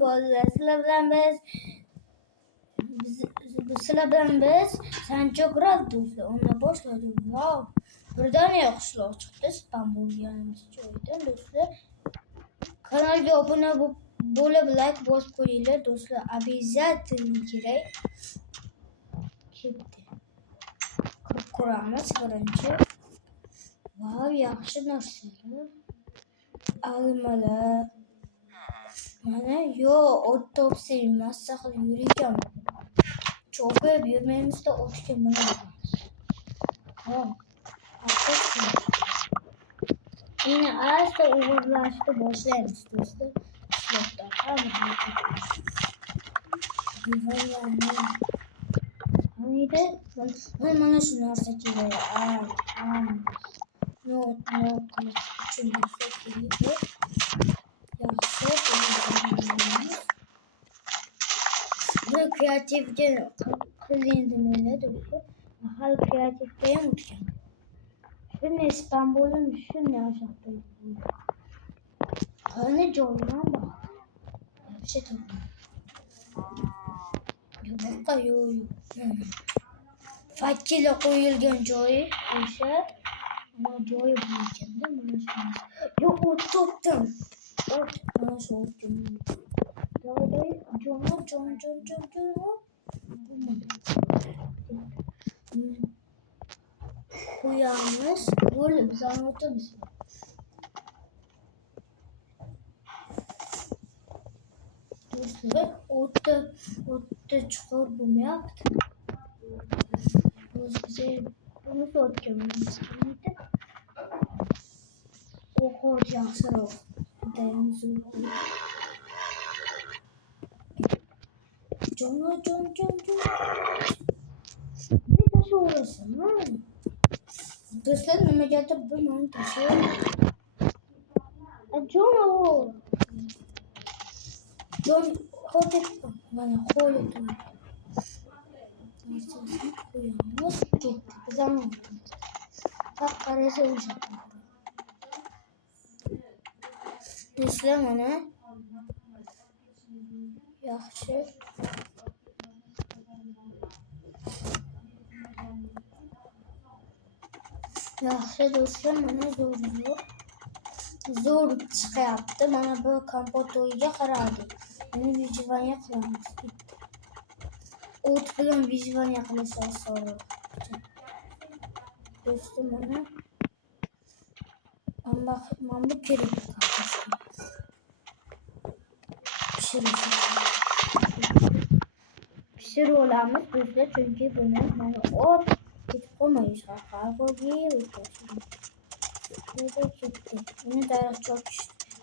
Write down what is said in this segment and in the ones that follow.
bolalar. Sizlar bilan biz Sanchog'rad do'stlar. Ona boshladik. Wow. Birdaniga qishloq chiqdi spam bo'lganimiz joydan do'stlar. Kanalga obuna bo'lib like bosib qo'yinglar do'stlar. Обязательно kerak. Ketdi. Kirib ko'ramiz birinchi. Wow, yaxshi narsalar. Almalar. Mana yo o'tda emas, saqlab yurgan. Cho'pib yurmaymizda o'tga minamiz. Ha. Yine asta uğurlaştı boşlaymış do'stlar. Qishloqda hamma divan yani. Haydi, mana shu narsa kerak. No qilish uchun narsa kerak. Yaxshi. Buni kreativga qilindimlar do'stlar. Hal kreativga ham o'tgan. Shunday spam bo'ldim, shunday aşağıda. Qani joyman bor. Yaxshi turibdi. Yo'qqa yo'q. Fakkila qo'yilgan joyi o'sha. Mana joyi bo'lganda mana shu. Yo'q, o't topdim. O't, mana shu o'tdim. Joy, jon. Koyamız. Böyle biz anlatırız. Do'stlar, o'tda chuqur bo'lmayapti. O'zimizga buni o'tganimiz kerak. O'qir yaxshiroq. Deymiz. Jon. Bir taşı olasın, ha? Do'stlar, nimagadir bir meni tashlaydi. Jon, hozir mana qo'ydim. Narsasini qo'yamiz. Ketdi. Biz ham o'tamiz. Faqat qarasa o'sha. Do'stlar, mana yaxshi. Yaxshi do'stlar, mana zo'r chiqyapti. Mana bu kompot to'yiga qaradik. Buni vijvanya qilamiz. O't bilan vijvanya qilish osonroq. Do'stlar, mana bu kerak. Pishirib olamiz do'stlar, chunki buni mana o't ketib qolmayish xavfi o'tadi. Ketdi. Buni daraxt cho'kish.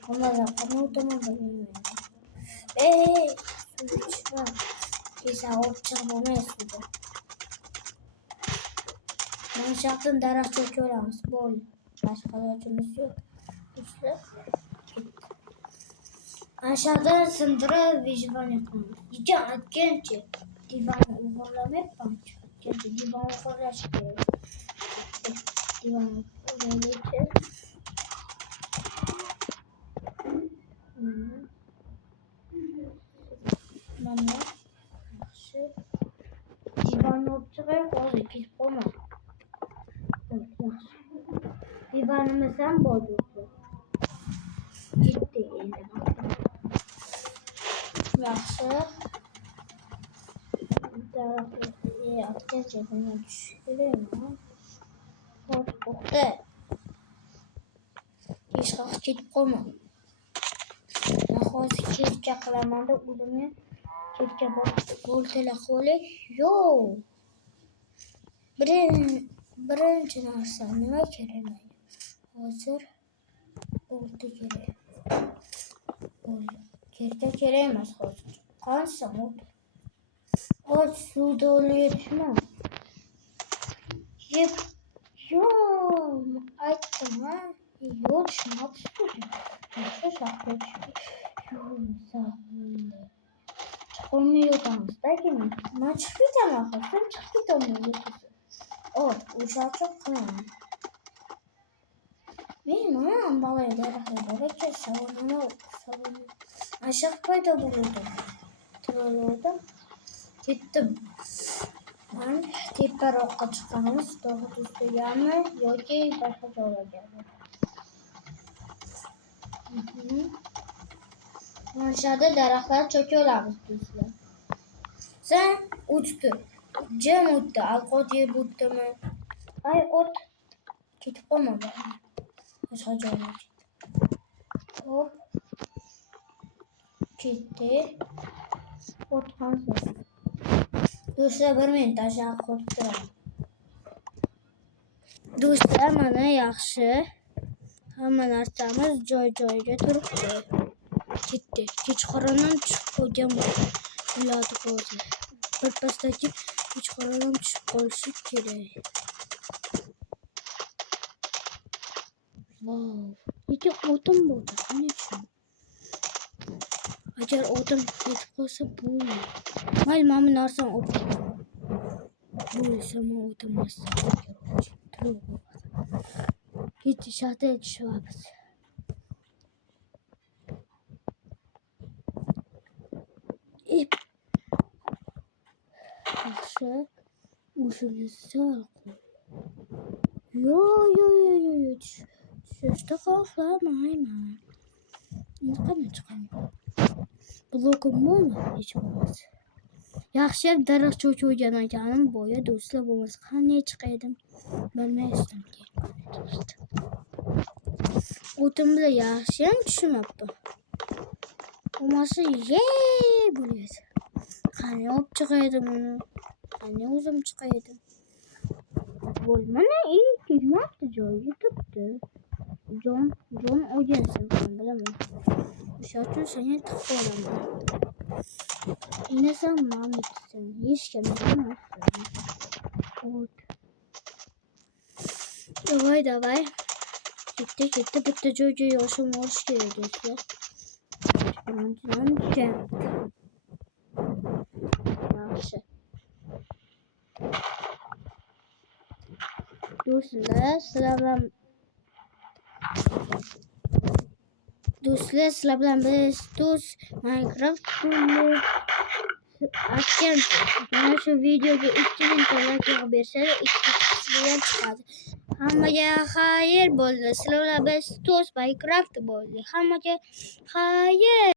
Onlardan qanday o'taman bilmayman. Suv kesa o't chiqib olmaydi. Mana shu yerdan daraxt cho'kib olamiz. Bo'ldi. Boshqa ilojimiz yo'q. Do'stlar, aşağıdan sındıra vijvan yapalım. Divan atkençe. Divanı uğurlamayıp atkençe. Divanı uğurlaştı. Divanı uğurlayacağız. Bana yaxshi. Divanı o'tchiqib hozir ketib qolmadi. Yaxshi. Divanimiz ham bor do'stlar. Ketdi endi. Yaxshi. Atkençe buni tushiraymi? To'xta. Hech qachon ketib qolma. Hozir ketga qilamanda o'zimni ketga bo'ltila qo'ylik. Yo'q. Birinchi narsa nima kerak? Hozir bo'lti kerak. Ketga kerak emas hozir. Qancha o't? O't suvda olayotma. Yo'q, aytdim ha. Yo'q, tushunmabsiz. Yaxshi saqlash. Chiqolmayotamiz-da, men chiqib ketaman, sen chiqib ketolmaysan. O'sha cho'q qilaman. Men mana balay daraxtlar ekan, savunni Aşağı payda bulundum. Trollorda. Gittim. Ben tekrar okka chiqamiz. To'g'ri do'stlarmi yoki boshqa joylargami? Aşağıda daraxtlar cho'kib olamiz do'stlar. Sen o'tdi. Jim o'tdi. Alqot yeb o'tdimi? Ay o't. Ketib qolmadi. Boshqa joyga ketdi. Hop. Ketdi. O't qancha? Do'stlar bir minut aşağı qo'yib turaman. Do'stlar mana yaxshi. Hamma narsamiz joy-joyiga turibdi. Ketdi. Kechqurundan tushib qolgan bo'ladi hozir. Birpasdagi kechqurundan tushib qolishi kerak. Wow. Lekin o'tim bo'ldi. Qani uchun? Agar o'tim ketib qolsa bo'ldi. Mayli, mana bu narsani olib ketaman. Bo'lsa men o'tirmasdan turib. Kecha shaxtaga tushyapmiz. Yaxshi. O'shani sal qo'y. Yo. Tushishni xohlamayman. Endi qanday chiqaman? Blokim bo'lmi? Hech bo'lmasa. Yaxshi daraxt cho'chib ekanim boya do'stlar bo'lmasa qanday chiqaydim? Bilmaysizlar keyin. O'tim bilan yaxshi ham tushmabdi. Bo'lmasa bo'laydi. Qanday olib chiqaydim uni? Qanday o'zim chiqaydim? Bo'lmana kelmabdi, joyiga turibdi. Jon o'lgansan ham bilaman. O'sha uchun seni tiqib olaman. İnesem Mahmut'sun. Hiç gelmedi. Давай. Gitti. Bitti çocuğu yaşam hoş geldiyse. Birazdan geldi. Yaxşı. Do'stlar, sizlar bilan biz Minecraft o'ynab atgan. Mana shu videoga 2000 ta like bersangiz, ikkinchisi ham chiqadi. Hammaga xayr bo'ldi. Sizlar bilan biz Minecraft bo'ldi. Hammaga xayr.